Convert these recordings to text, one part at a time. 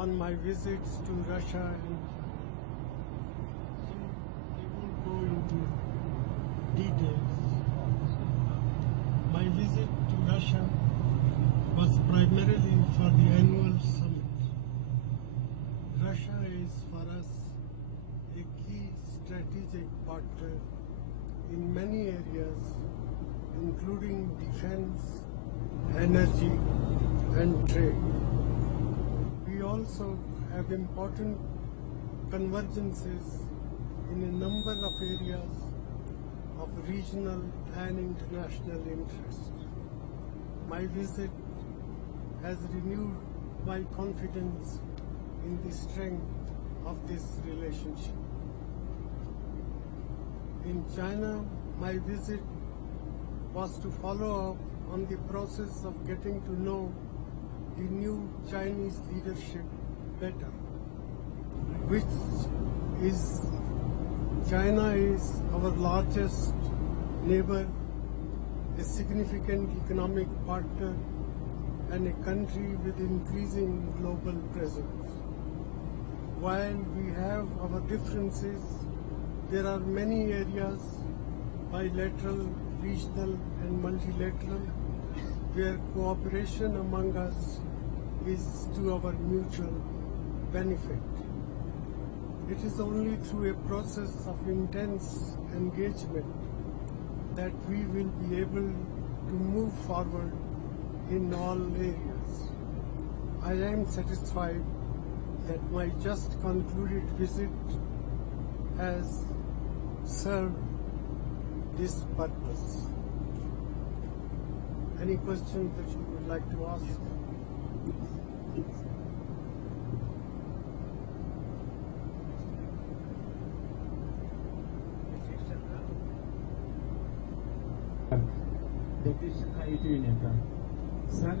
on my visits to Russia, and I won't go into details. My visit to Russia was primarily for the annual summit. Russia is for us a key strategic partner in many areas, including defense, energy, and trade. We also have important convergences in a number of areas of regional and international interest. My visit has renewed my confidence in the strength of this relationship. In China, my visit was to follow up on the process of getting to know the new Chinese leadership better, which is China is our largest neighbor, a significant economic partner, and a country with increasing global presence. While we have our differences, there are many areas, bilateral, regional, and multilateral, where cooperation among us is to our mutual benefit. It is only through a process of intense engagement that we will be able to move forward in all areas. I am satisfied that my just concluded visit has served this purpose. Any questions that you would like to ask? The question for you to Neta. Sir,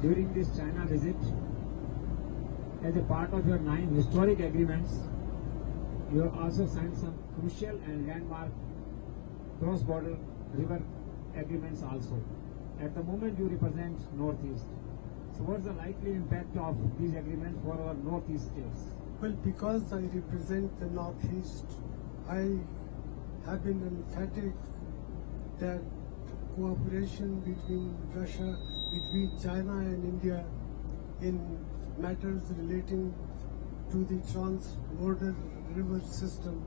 during this China visit, as a part of your 9 historic agreements, you have also signed some crucial and landmark cross-border river agreements also. At the moment you represent Northeast. So what's the likely impact of these agreements for our Northeast states? Well, because I represent the Northeast, I have been emphatic that cooperation between China and India in matters relating to the trans-border river system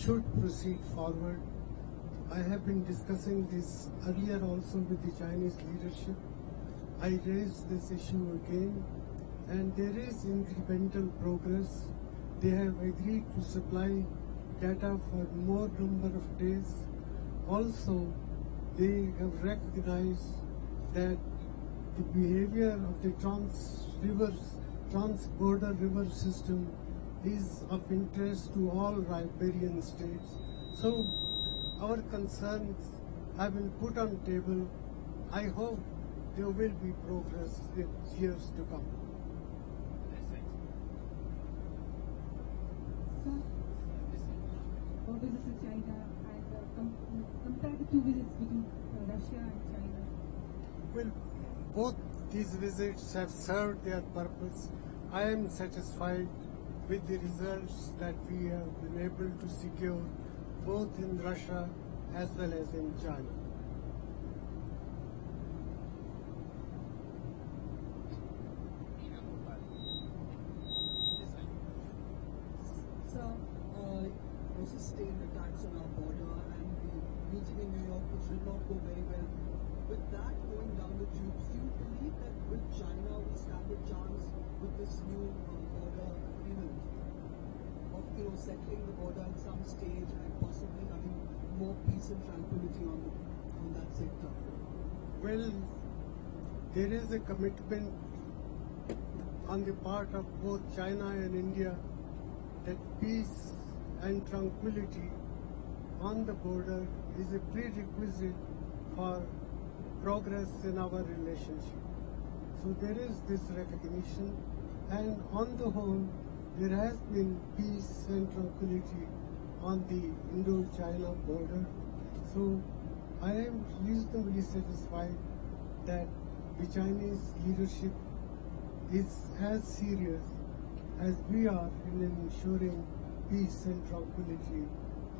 should proceed forward. I have been discussing this earlier also with the Chinese leadership. I raised this issue again, and there is incremental progress. They have agreed to supply data for more number of days. Also, they have recognized that the behavior of the trans-border river system is of interest to all riparian states. So, our concerns have been put on table. I hope there will be progress in years to come. What is this China and compare the 2 visits between Russia and China? Well, both these visits have served their purpose. I am satisfied with the results that we have been able to secure both in Russia as well as in China. So, sustained attacks on our border and the meeting in New York, which did not go very well. With that going down the tubes, do you believe that with China we stand a chance with this new border agreement of settling the border at some stage and possibly having more peace and tranquility on that sector? Well, there is a commitment on the part of both China and India that peace and tranquility on the border is a prerequisite for progress in our relationship. So there is this recognition, and on the whole, there has been peace and tranquility on the Indo-China border. So I am reasonably satisfied that the Chinese leadership is as serious as we are in ensuring peace and tranquility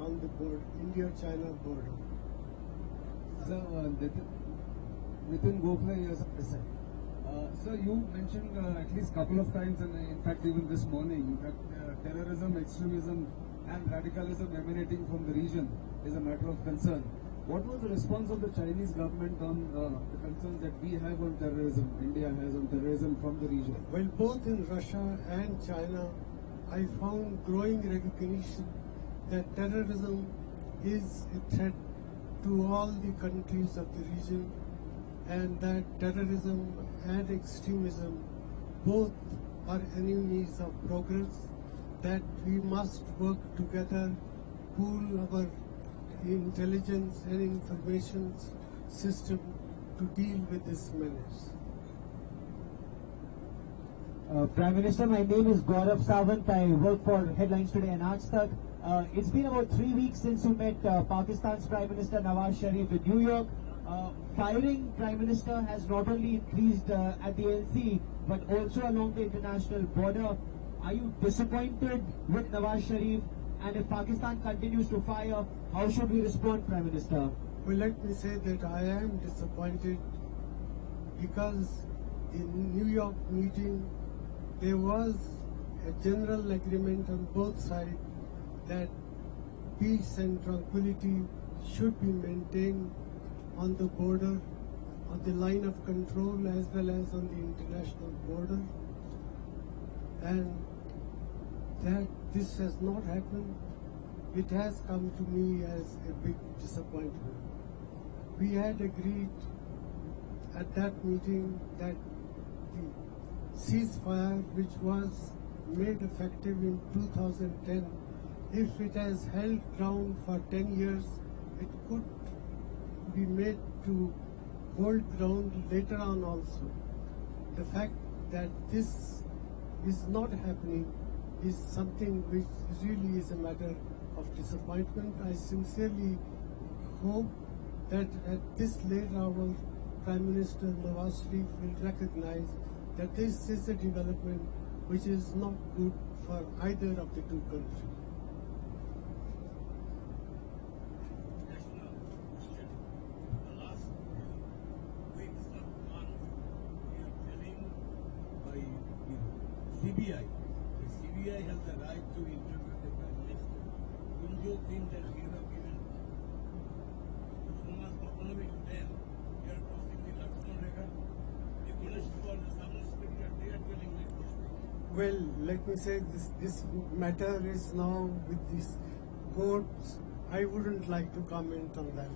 on the border, India-China border. Sir, Nitin Gokhale, yes, sir. Sir, you mentioned at least couple of times, and in fact even this morning, that terrorism, extremism and radicalism emanating from the region is a matter of concern. What was the response of the Chinese government on the concerns that we have on terrorism, India has on terrorism from the region? Well, both in Russia and China, I found growing recognition that terrorism is a threat to all the countries of the region, and that terrorism and extremism both are enemies of progress, that we must work together, pool our intelligence and information system to deal with this menace. Prime Minister, my name is Gaurav Sawant. I work for Headlines Today and Aaj Tak. It's been about 3 weeks since you met Pakistan's Prime Minister Nawaz Sharif in New York. Firing, Prime Minister, has not only increased at the LC but also along the international border. Are you disappointed with Nawaz Sharif? And if Pakistan continues to fire, how should we respond, Prime Minister? Well, let me say that I am disappointed because in New York meeting there was a general agreement on both sides that peace and tranquility should be maintained on the border, on the line of control as well as on the international border, and that this has not happened. It has come to me as a big disappointment. We had agreed at that meeting that the ceasefire, which was made effective in 2010, if it has held ground for 10 years, it could be made to hold ground later on also. The fact that this is not happening is something which really is a matter of disappointment. I sincerely hope that at this late hour, Prime Minister Nawaz Sharif will recognize that this is a development which is not good for either of the two countries. CBI. The CBI has the right to interview the Prime Minister. Don't you think that we have given so much autonomy to them? We are crossing the Lakshman Rekha. The municipal, the sub-inspector, they are telling me this thing. Well, let me say this matter is now with these courts. I wouldn't like to comment on that.